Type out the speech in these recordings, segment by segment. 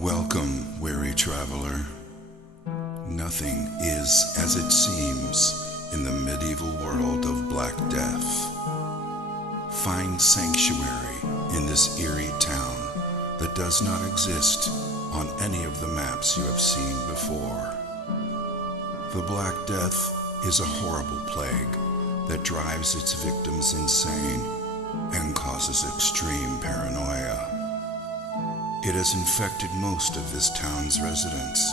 Welcome, weary traveler. Nothing is as it seems in the medieval world of Black Death. Find sanctuary in this eerie town that does not exist on any of the maps you have seen before. The Black Death is a horrible plague that drives its victims insane and causes extreme paranoia. It has infected most of this town's residents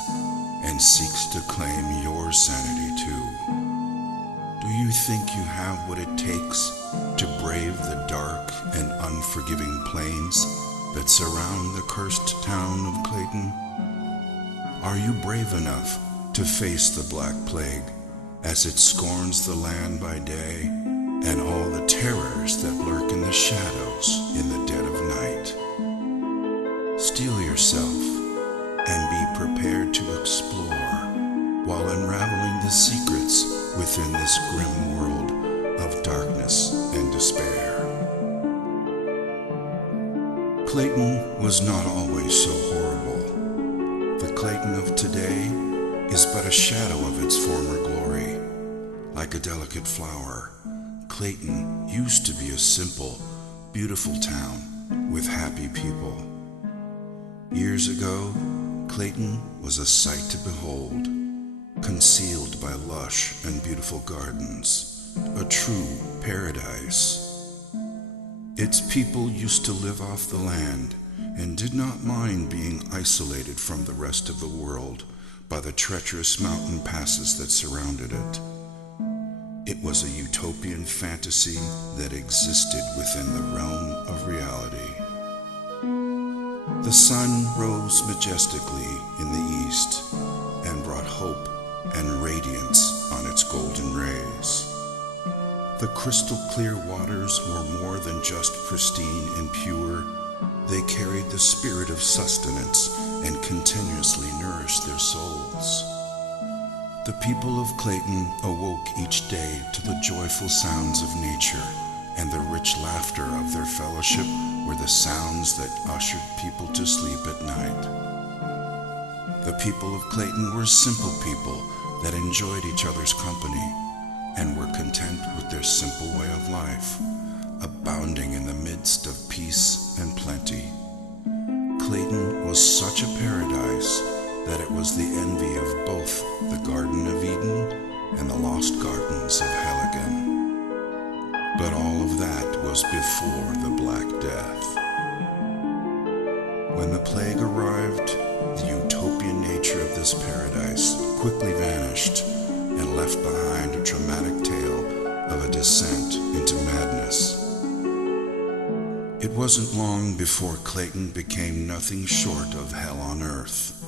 and seeks to claim your sanity too. Do you think you have what it takes to brave the dark and unforgiving plains that surround the cursed town of Clayton? Are you brave enough to face the Black Plague as it scorns the land by day and all the terrors that lurk in the shadows in the dead of night? Steel yourself and be prepared to explore while unraveling the secrets within this grim world of darkness and despair. Clayton was not always so horrible. The Clayton of today is but a shadow of its former glory. Like a delicate flower, Clayton used to be a simple, beautiful town with happy people. Years ago, Clayton was a sight to behold, concealed by lush and beautiful gardens, a true paradise. Its people used to live off the land and did not mind being isolated from the rest of the world by the treacherous mountain passes that surrounded it. It was a utopian fantasy that existed within the realm of reality. The sun rose majestically in the east and brought hope and radiance on its golden rays. The crystal clear waters were more than just pristine and pure. They carried the spirit of sustenance and continuously nourished their souls. The people of Clayton awoke each day to the joyful sounds of nature, and the rich laughter of their fellowship were the sounds that ushered people to sleep at night. The people of Clayton were simple people that enjoyed each other's company and were content with their simple way of life, abounding in the midst of peace and plenty. Clayton was such a paradise that it was the envy of both the Garden of Eden and the lost gardens of Helligan. But all of that was before the Black Death. When the plague arrived, the utopian nature of this paradise quickly vanished and left behind a dramatic tale of a descent into madness. It wasn't long before Clayton became nothing short of hell on earth,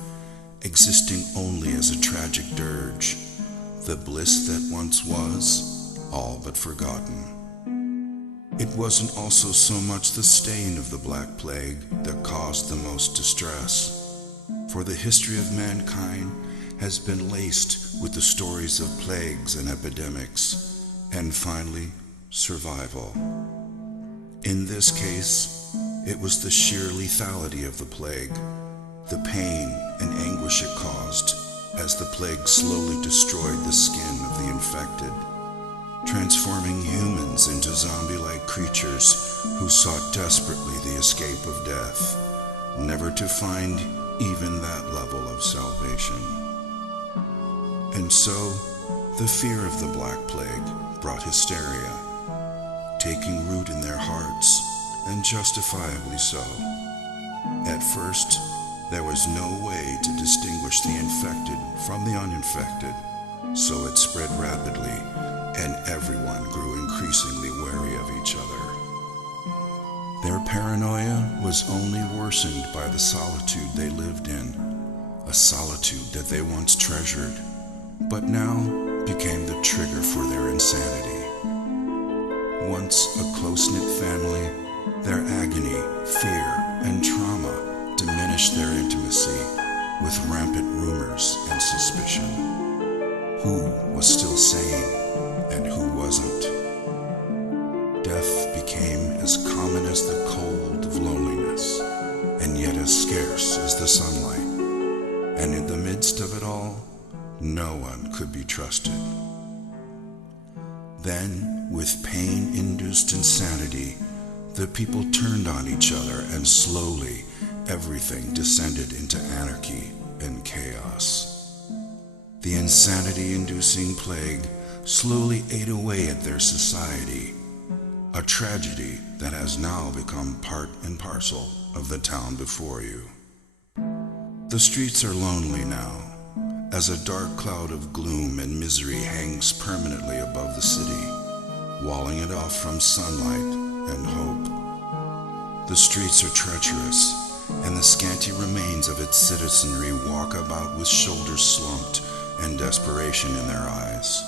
existing only as a tragic dirge, the bliss that once was, all but forgotten. It wasn't also so much the stain of the Black Plague that caused the most distress, for the history of mankind has been laced with the stories of plagues and epidemics, and finally, survival. In this case, it was the sheer lethality of the plague, the pain and anguish it caused as the plague slowly destroyed the skin of the infected, transforming humans into zombie-like creatures who sought desperately the escape of death, never to find even that level of salvation. And so, the fear of the Black Plague brought hysteria, taking root in their hearts, and justifiably so. At first, there was no way to distinguish the infected from the uninfected, so it spread rapidly, and everyone grew increasingly wary of each other. Their paranoia was only worsened by the solitude they lived in, a solitude that they once treasured, but now became the trigger for their insanity. Once a close-knit family, their agony, fear, and trauma diminished their intimacy with rampant rumors and suspicion. Who was still sane and who wasn't? Death became as common as the cold of loneliness, and yet as scarce as the sunlight. And in the midst of it all, no one could be trusted. Then, with pain-induced insanity, the people turned on each other, and slowly everything descended into anarchy and chaos. The insanity-inducing plague slowly ate away at their society, a tragedy that has now become part and parcel of the town before you. The streets are lonely now, as a dark cloud of gloom and misery hangs permanently above the city, walling it off from sunlight and hope. The streets are treacherous, and the scanty remains of its citizenry walk about with shoulders slumped and desperation in their eyes,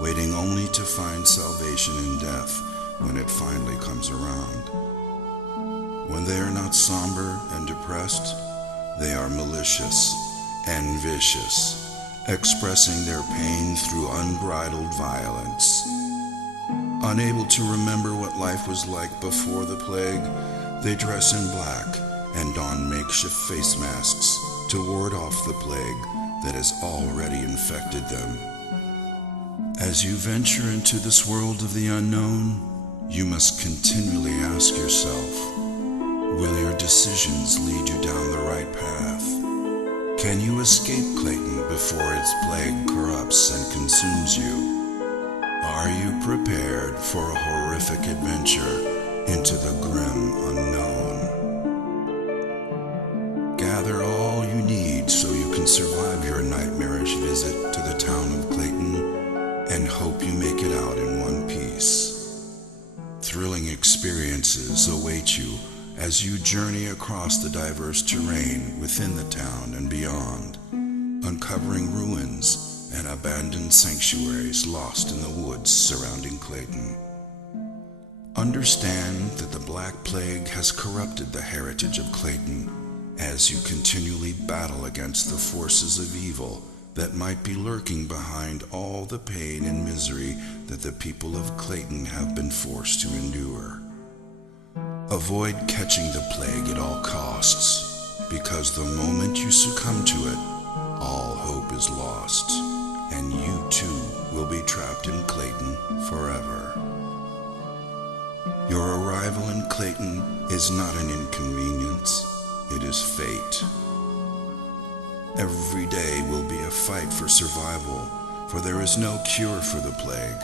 waiting only to find salvation in death when it finally comes around. When they are not somber and depressed, they are malicious and vicious, expressing their pain through unbridled violence. Unable to remember what life was like before the plague, they dress in black and don makeshift face masks to ward off the plague that has already infected them. As you venture into this world of the unknown, you must continually ask yourself, will your decisions lead you down the right path? Can you escape Clayton before its plague corrupts and consumes you? Are you prepared for a horrific adventure into the grim unknown? Gather all you need so you can survive your nightmarish visit to the town of Clayton, and hope you make it out in one piece. Thrilling experiences await you as you journey across the diverse terrain within the town and beyond, uncovering ruins and abandoned sanctuaries lost in the woods surrounding Clayton. Understand that the Black Plague has corrupted the heritage of Clayton as you continually battle against the forces of evil that might be lurking behind all the pain and misery that the people of Clayton have been forced to endure. Avoid catching the plague at all costs, because the moment you succumb to it, all hope is lost, and you too will be trapped in Clayton forever. Your arrival in Clayton is not an inconvenience, it is fate. Every day will be a fight for survival, for there is no cure for the plague,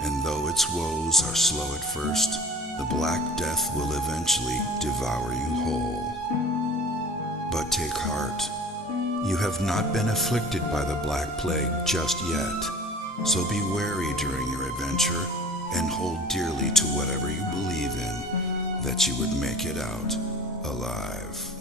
and though its woes are slow at first, the Black Death will eventually devour you whole. But take heart, you have not been afflicted by the Black Plague just yet, so be wary during your adventure and hold dearly to whatever you believe in, that you would make it out alive.